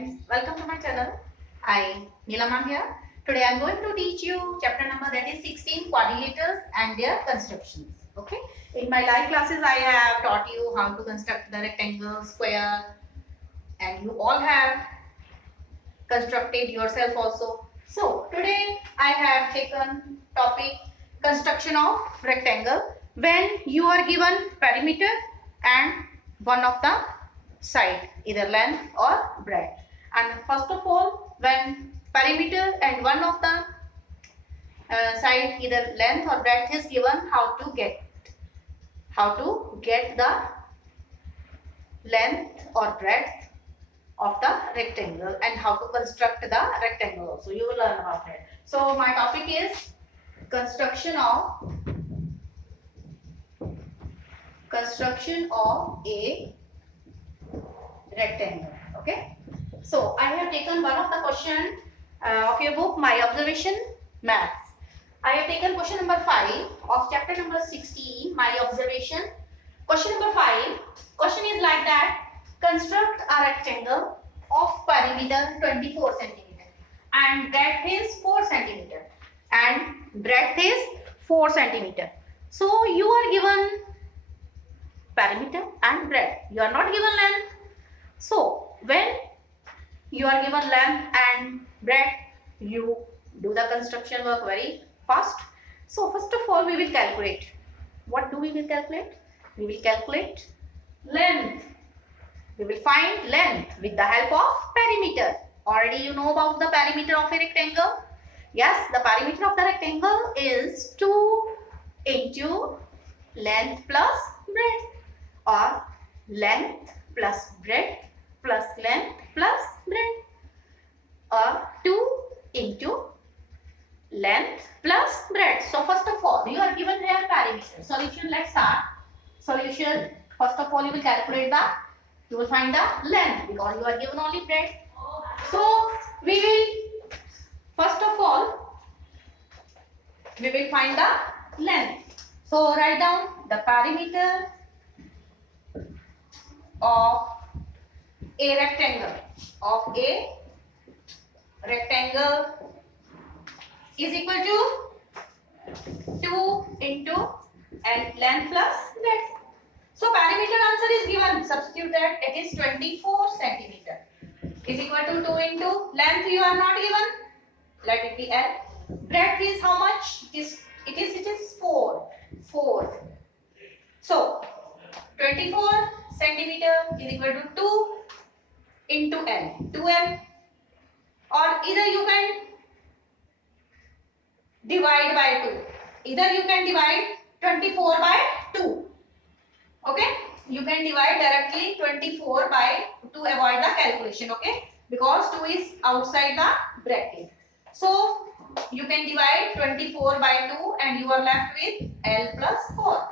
friends, welcome to my channel. I Neelama here. Today I am going to teach you chapter number that is 16, quadrilaters and their constructions. Okay. In my live classes I have taught you how to construct the rectangle, square, and you all have constructed yourself also. So today I have taken topic construction of rectangle when you are given perimeter and one of the side, either length or breadth. And first of all, when perimeter and one of the side, either length or breadth is given, how to get the length or breadth of the rectangle and how to construct the rectangle also. You will learn about it. So my topic is construction of a rectangle. Okay, so I have taken one of the question of your book, My Observation Maths. I have taken question number 5 of chapter number 16, My Observation. Question number 5, question is like that: construct a rectangle of perimeter 24 centimeter and breadth is 4 centimeter So you are given perimeter and breadth, you are not given length. So when you are given length and breadth, you do the construction work very fast. So first of all, we will calculate. What do we will calculate? We will calculate length. We will find length with the help of perimeter. Already you know about the perimeter of a rectangle. Yes, the perimeter of the rectangle is 2 into length plus breadth, or length plus breadth plus length plus breadth, or 2 into length plus breadth. So first of all, you are given here perimeter. Solution, let's start. Solution, first of all, you will calculate you will find the length because you are given only breadth. So we will, first of all, we will find the length. So write down the perimeter of a rectangle is equal to 2 into and length plus breadth. So perimeter answer is given. Substitute that. It is 24 centimeter is equal to 2 into length. You are not given. Let it be L. Breadth is how much? It is 4. So 24 centimeter is equal to 2 into L. 2L. Or either you can divide by 2. Either you can divide 24 by 2. Okay, you can divide directly 24 by to avoid the calculation. Okay, because 2 is outside the bracket. So you can divide 24 by 2 and you are left with L plus 4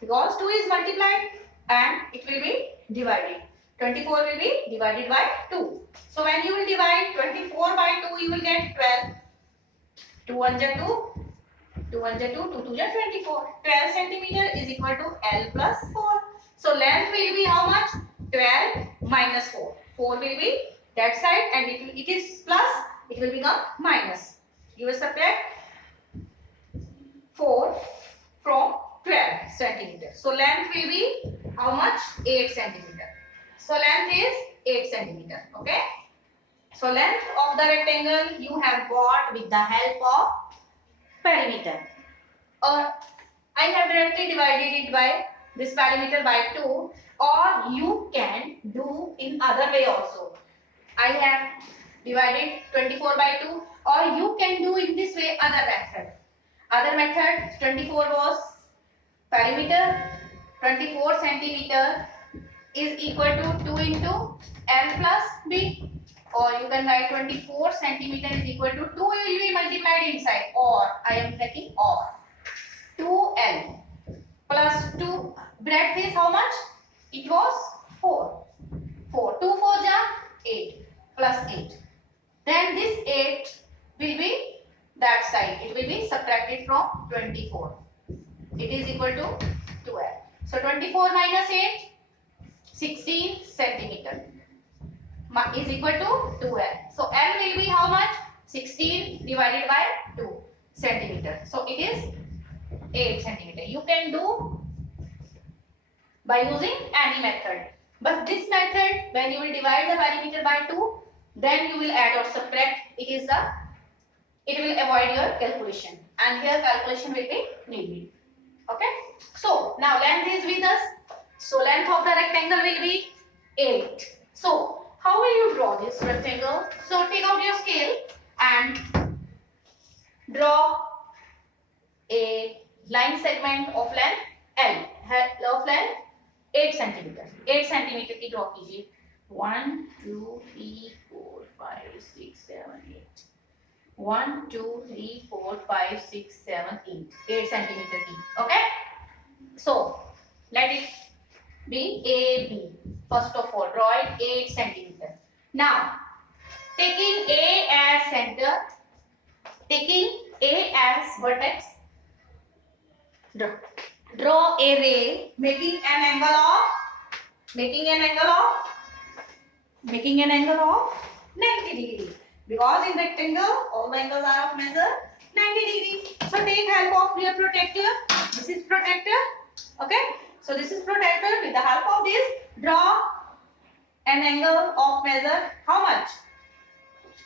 because 2 is multiplied and it will be divided. 24 will be divided by 2. So when you will divide 24 by 2, you will get 12. 2 1 ja 2. 2 1 ja 2, 2 2 ja 24. 12 centimeter is equal to L plus 4. So length will be how much? 12 minus 4. 4 will be that side and it is plus, it will become minus. You will subtract 4 from 12 centimeter. So length will be how much? 8 centimeter. So length is 8 centimeter. Okay. So length of the rectangle you have got with the help of perimeter. Or I have directly divided it by this perimeter by 2, or you can do in other way also. I have divided 24 by 2, or you can do in this way other method. Other method, 24 was perimeter, 24 centimeter is equal to 2 into L plus B. Or you can write 24 centimeter is equal to 2 will be multiplied inside, or I am taking or 2L plus 2 breadth is how much? It was 4. 2 4 ja 8 plus 8. Then this 8 will be that side. It will be subtracted from 24. It is equal to 12. So 24 minus 8, 16 centimeter. is equal to 2L. So L will be how much? 16 divided by 2 centimeter. So it is 8 centimeter. You can do by using any method. But this method, when you will divide the perimeter by 2, then you will add or subtract. It will avoid your calculation. And here calculation will be needed. Okay. So now length is with us. So length of the rectangle will be 8. So how will you draw this rectangle? So take out your scale and draw a line segment of length L. Of length 8 centimeter. 8 centimeter की draw कीजिए. 1, 2, 3, 4, 5, 6, 7, 8. 1, 2, 3, 4, 5, 6, 7, 8. 8 centimeter की. Okay. So let it be AB. First of all, draw it 8 centimeter. Now, taking A as center, taking A as vertex, draw a ray making an angle of 90 degree. Because in rectangle, all the angles are of measure 90 degree. So take help of your protractor. This is protractor. Okay. So this is protractor. With the help of this, draw an angle of measure how much?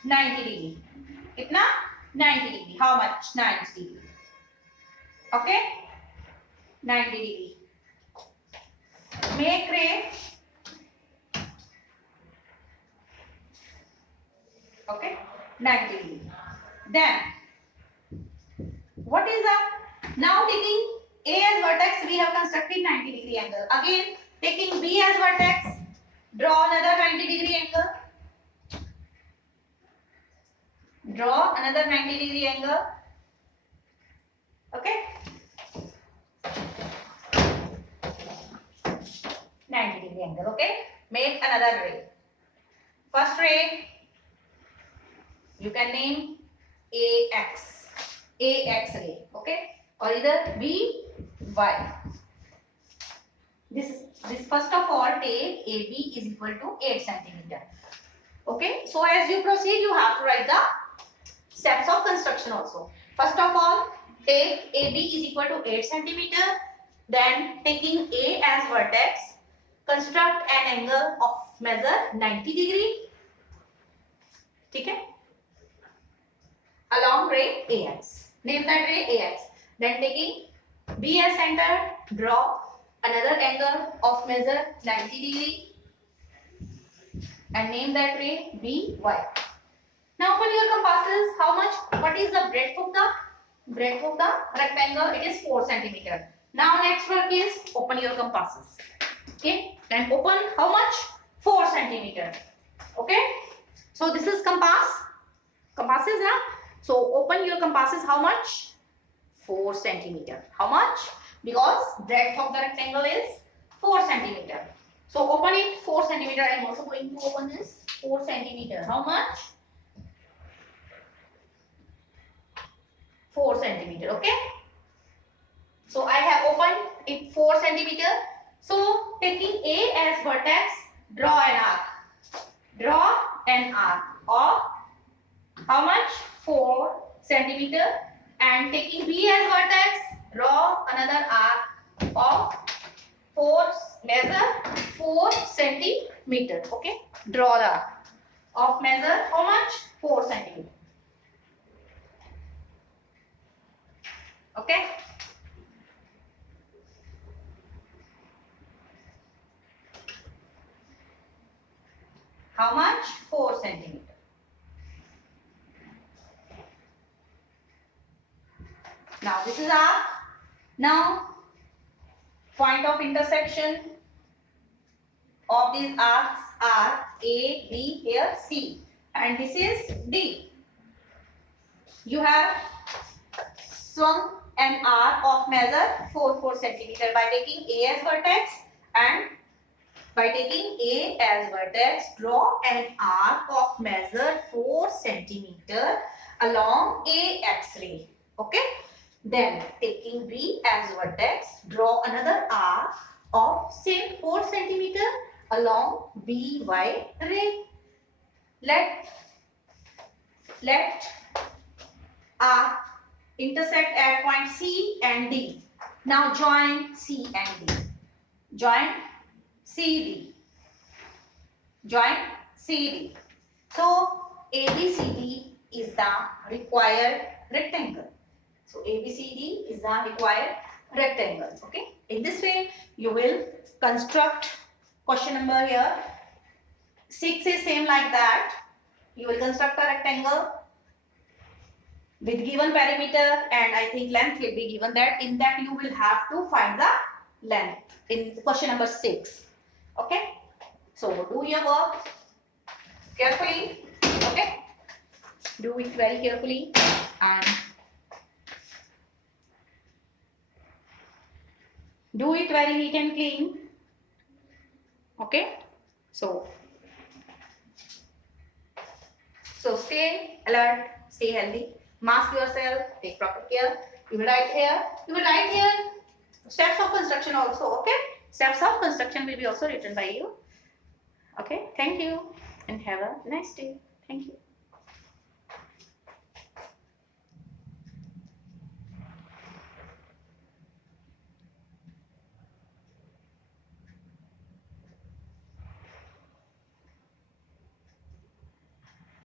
90 degree. Itna? 90 degree. How much? 90 degree. Okay. 90 degree. Make ray. Okay. 90 degree. Then what is that? Now taking A as vertex, we have constructed 90 degree angle. Again, taking B as vertex, draw another 90 degree angle. Draw another 90 degree angle. Okay. 90 degree angle. Okay. Make another ray. First ray, you can name AX. AX ray. Okay. Or either BY. This first of all, take AB is equal to 8 centimeter. Okay. So as you proceed, you have to write the steps of construction also. First of all, take AB is equal to 8 centimeter. Then taking A as vertex, construct an angle of measure 90 degree. Okay. Along ray AX. Name that ray AX. Then taking B as center, draw another angle of measure 90 degree and name that ray BY. Now open your compasses. How much? What is the breadth of the rectangle? It is 4 centimeter. Now next work is open your compasses. Okay. Then open how much? 4 centimeter. Okay. So this is compasses now. So open your compasses. How much? 4 centimeter. How much? Because breadth of the rectangle is 4 centimeter. So open it 4 centimeter. I am also going to open this 4 centimeter. How much? 4 centimeter. Okay. So I have opened it 4 centimeter. So taking A as vertex, draw an arc. Draw an arc of how much? 4 centimeter. And taking B as vertex, draw another arc of 4 centimeter. Okay. Draw the arc of measure how much? 4 centimeter. Okay. How much? 4 centimeter. Now this is arc. Now point of intersection of these arcs are A, B, here C, and this is D. You have swung an arc of measure 4 centimeter by taking A as vertex, and by taking A as vertex, draw an arc of measure 4 centimeter along AX ray. Okay. Then taking B as vertex, draw another arc of same 4 centimeter along BY ray. Let R intersect at point C and D. Now join C and D. Join CD. Join CD. So ABCD is the required rectangle. So ABCD is the required rectangle. Okay. In this way, you will construct question number here. 6 is same like that. You will construct a rectangle with given perimeter, and I think length will be given that. In that you will have to find the length in question number 6. Okay. So do your work carefully. Okay. Do it very carefully and do it very neat and clean. Okay. So stay alert, stay healthy, mask yourself, take proper care. You will write here steps of construction also. Okay. Steps of construction will be also written by you. Okay. Thank you and have a nice day. Thank you.